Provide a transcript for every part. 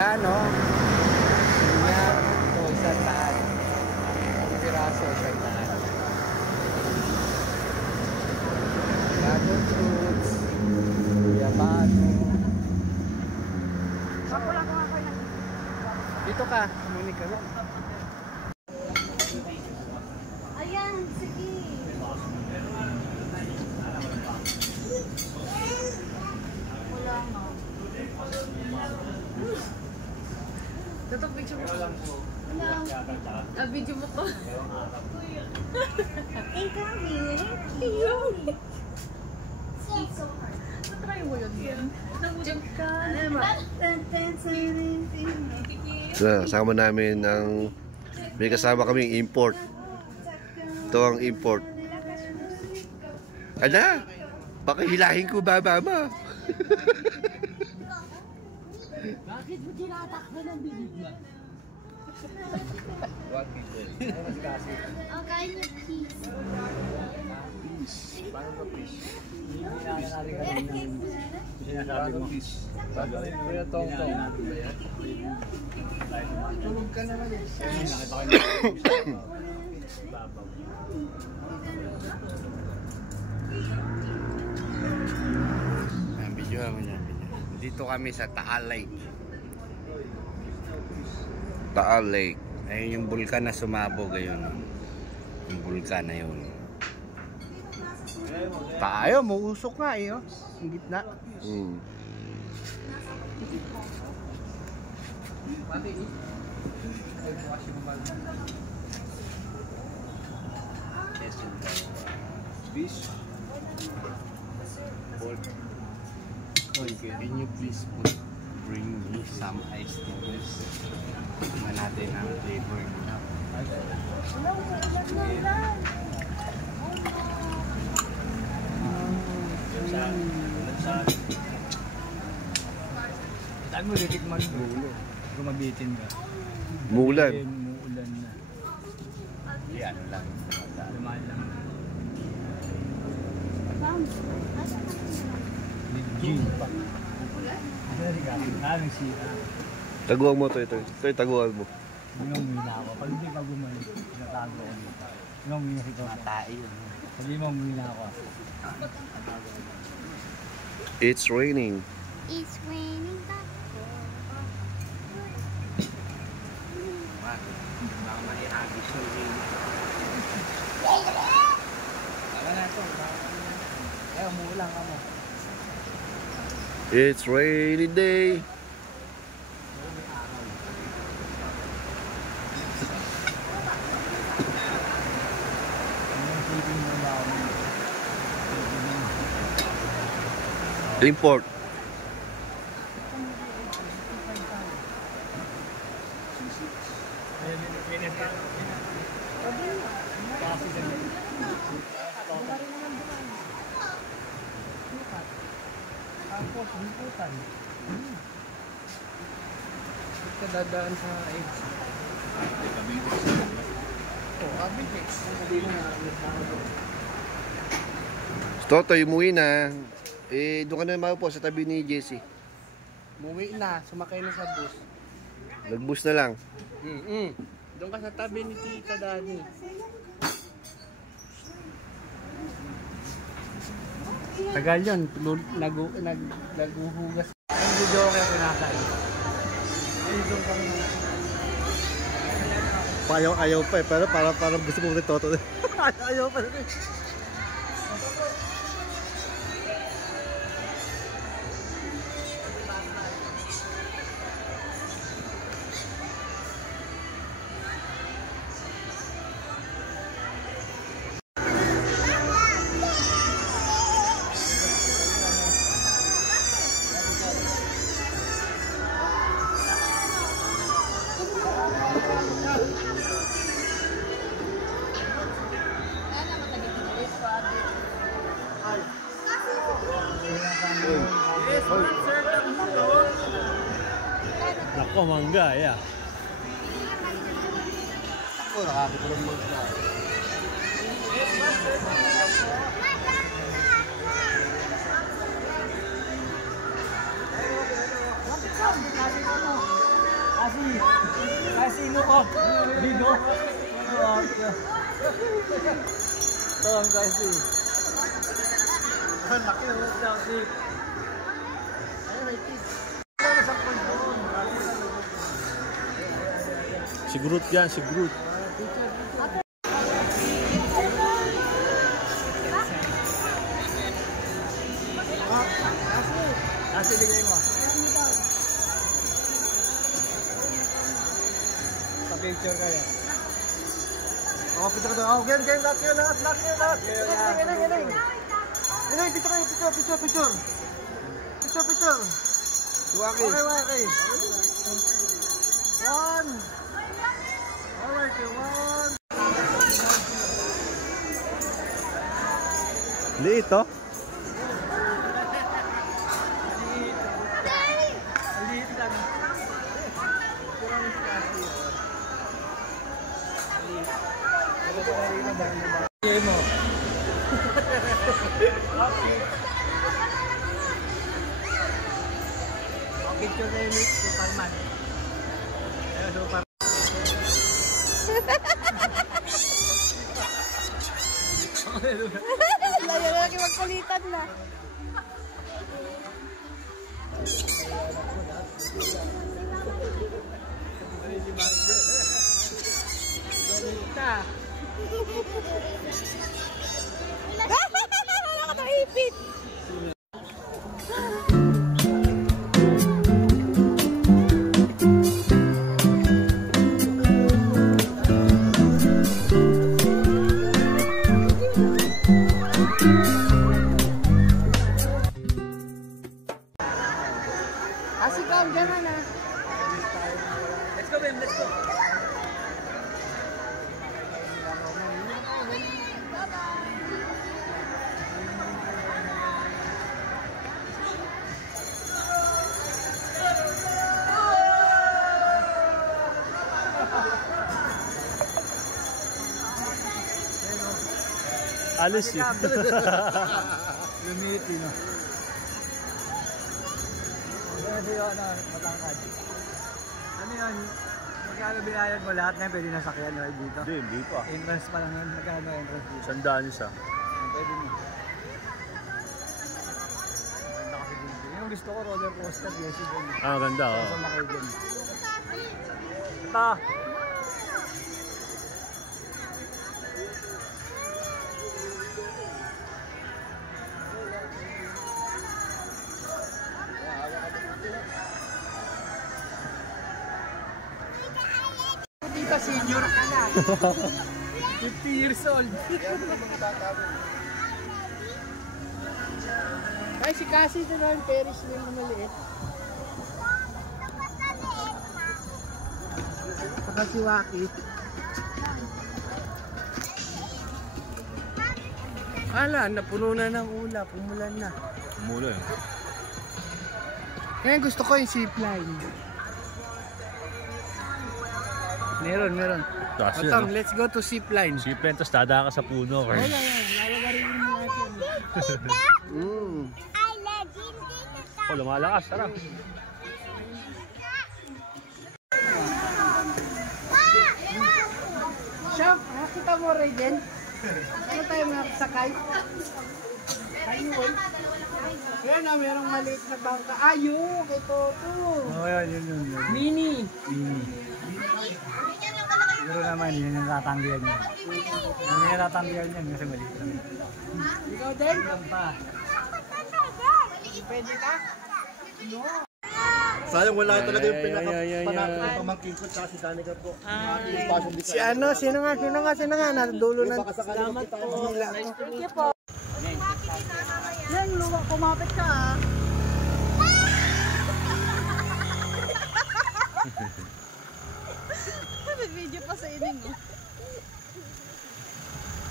Ano? Yan. Ito, isang taan. Ang piraso, isang taan. Dragon fruits. Yabano. Dito ka. Muni ka lang. Ayan, sige. Wala nga. Ito picture mo. Wala. Video mo ko. Ikaw, Miri. It's so hard. Try mo yun. Jump ka. Kasama namin ang may kasama kaming import. Ito ang import. Ada, baka hilahin ko baba mo. Bakit mo tinatakbo ng bibig mo? Oh, kain niyo peace. Paano ba fish? Sinasabi mo. Kuya Tong-Tong. Tulog ka naman eh. Nakita ko yung babaw. Video naman yan. Dito kami sa Taal Lake. Taal Lake. Ayun yung bulkan na sumabog ngayon. Yung bulkan na yun. Tayo, muusok nga eh. Oh. Ang gitna. Fish. Can you please bring me some ice noodles? Tingnan natin ang flavor nila. Saan mo titikman mo? Gumabitin ka. Mulan. Muulan na. Hindi, ano lang. Lumaan lang. Gin pa. Anong sira? Taguan mo ito. Ito taguan mo. Umuwi na ako. Pag hindi ka bumalik, natago ako. Umuwi na ito. Matai yun. Sabi mo, umuwi na ako. It's raining. It's raining. Baka maihagis yung rain. Tama na ito. Eh, umuulan ka mo. It's rainy day. Import. Tapos, bukutan. Ito dadaan sa eggs. Oh, abitex. Totoy, umuwi na. Eh, doon ka na maupo sa tabi ni Jessie. Muwi na, sumakay na sa bus. Nag-bus na lang. Doon ka sa tabi ni Tita Dani. Tagal yun. Naghuhugas. Ang video kaya pinakain. Ayaw pa eh, pero parang gusto mo rin Toto. Ayaw pa rin. Nako, mangga, yeah. Ako, nakakitulong mag-vlog. Lapit ka, sabi ko mo. Kasi ino ko. Bigo. Ito ang kasi. Ang laki ng kasi. Si Groot yan, si Groot. Kasi bigay mo. Pa-picture ka yan. Picture ka. Game, lahat. Inay, picture. Suwaki. Okay. One. Alright, one. Liit, oh. Liit lang. Game mo. Picture kayo ni Superman. Superman. Layo na lagi magkulitan na. Nakakaipit. Asikaw, gano'n na. Let's go, Ben. Let's go. Alis yun. Lumiti, no? Kasi yun, matangkad. Ano yun? Magkano binayad mo lahat na yun? Pwede nasakyan right dito? Hindi pa. Entrance pa lang yun. Magkano entrance dito? Sandaan isa. Pwede mo. Ganda kasi dito. Yung gusto ko roller coaster. Yes, yun. Ganda, oh. Kasama kayo dyan. Ta! Dito, senior ka na. 50 years old. Ay, si Cassie na lang, Paris na yung maliit. Saka si Waki. Ala, napuno na ng ulap, umulan na. Umulan. Kaya gusto ko yung zipline. Meron. Kasi Otong, let's go to zipline. Zipline, tapos dada ka sa puno. Ay, lalagarin mo natin. Oh, lumalakas, tara. Siya, nakita mo rin din? Ano tayo makasakay? Ayun. Yan na, merong maliit na bangka. Ayun, kay Toto. Oo, yun. Mini. Siguro naman, yun yung tatanggihan niya. Yun yung tatanggihan niya kasi maliit lang. Ikaw din? Yan pa. Pwede ka? No. Sayang wala talaga yung pinaka-panakot ng pamangkin ko tsaka si Danica po. Si ano? Sino nga? Nasa dulo ng... Salamat po. Thank you po. Yan, kumapit ka ah. May video pa sa ining mo.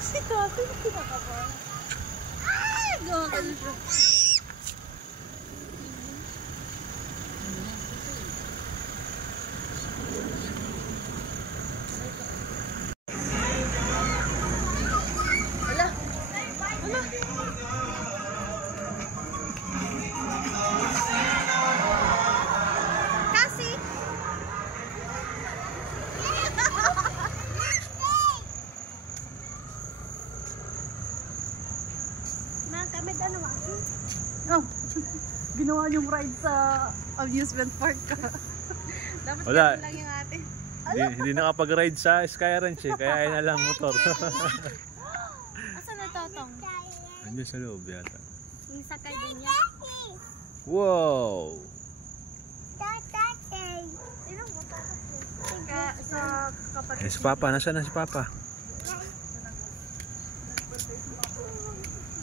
Si Kasi, kinakapa. Ay! Gawa ka nito. ginawa yung ride sa amusement park ka. Dapat Wala. ganun lang yung ate. Hindi nakapag-ride sa Sky Ranch eh, kaya ayun na lang motor. Asan na Totong? Andiyan sa loob yata. Yung sakay din niya. Wow! Sa kapatid. Si Papa, nasaan na si Papa?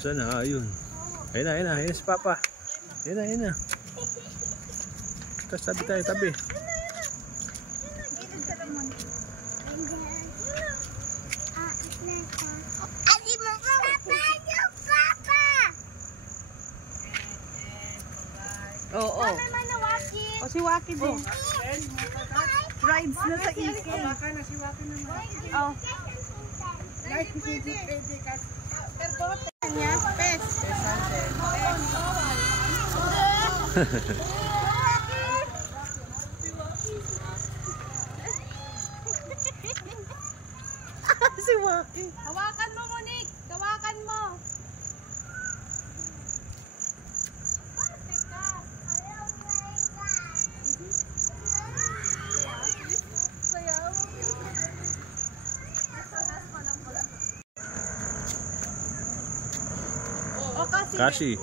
Saan na? Ayun. Ayun na si Papa. Ayun na. Tapos tabi tayo, tabi. Oo. O si Waki din. Rides na sa Ike. Baka na si Waki naman. Oh. Like, pwede ka. Kanya, pes. Si Waki. Hawakan mo, Monique. Hawakan mo. Kasi.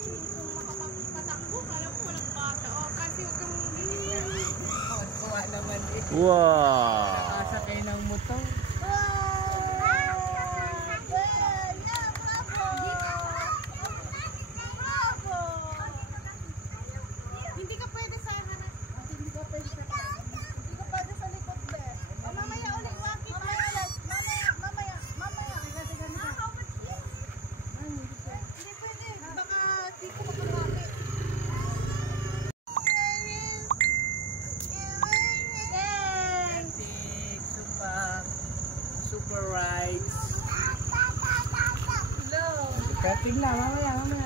Kuha naman eh. Wow! Nakasakay ng motor. Hindi ka pwede sa harap. Hindi ka pwede sa harap. Hindi ka pwede sa likod, be. Mamaya ulit, Waki. Mamaya. Tiga. Hindi pwede. Baka di ko makawaki. Super rides. Kating na, mamaya.